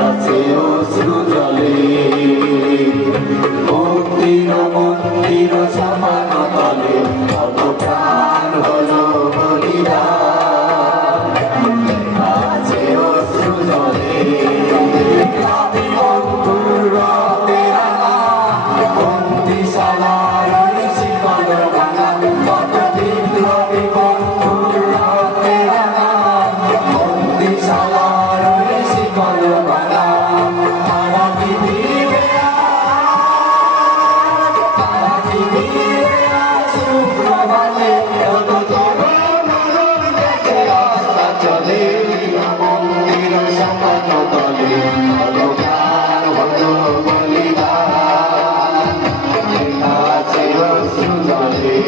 আছে অশ্রু জলে মন্দির মন্দির সমান তলে কত প্রাণ হলো বলিদান আছে অশ্রু জলে আমি বন্ধুর রক্তে রাঙা বন্দিশালার শিকল ভাঙা কত বিপ্লবী বন্ধুর রক্তে রাঙা বন্দিশালার শিকল ভাঙা তারা কি দিবে তারা কি দিবে সুপ্রভাতে কত তরুণ দেখে রাস্তা চলে মন্দির সমান তলে কত প্রাণ হলো বলিদান আছে অশ্রু জলে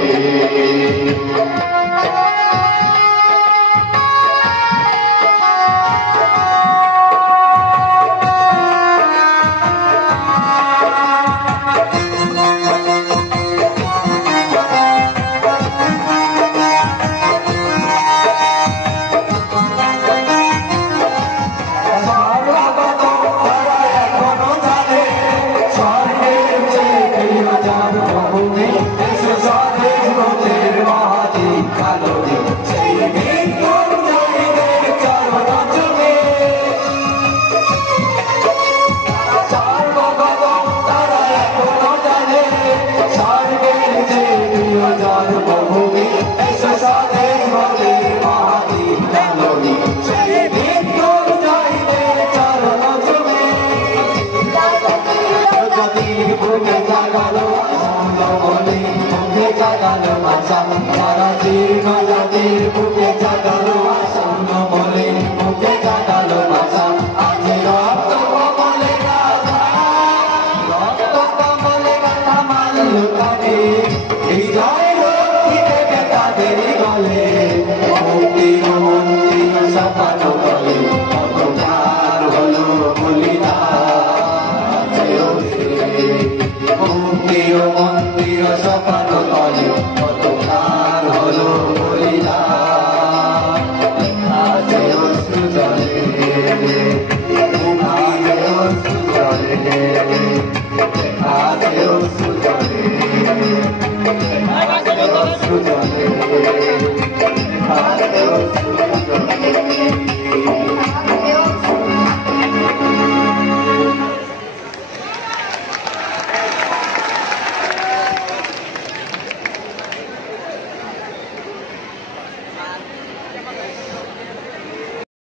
জাতির বুকে জাগালো আসন্ন বলে বুকে জাগালো ভাষা আজ রক্ত কমলে গাথা রক্ত কমলে গাথা মানল তাকে বিজয় লক্ষ্মী দেবে তাদের গলে মন্দির মন্দির সপানো বলে কত প্রাণ হলো বলিদান মন্দির মন্দির সপানো বলে কত প্রাণ হলো বলিদান আছে অশ্রু জলে আছে অশ্রু জলে আছে অশ্রু জলে আছে অশ্রু জলে আছে অশ্রু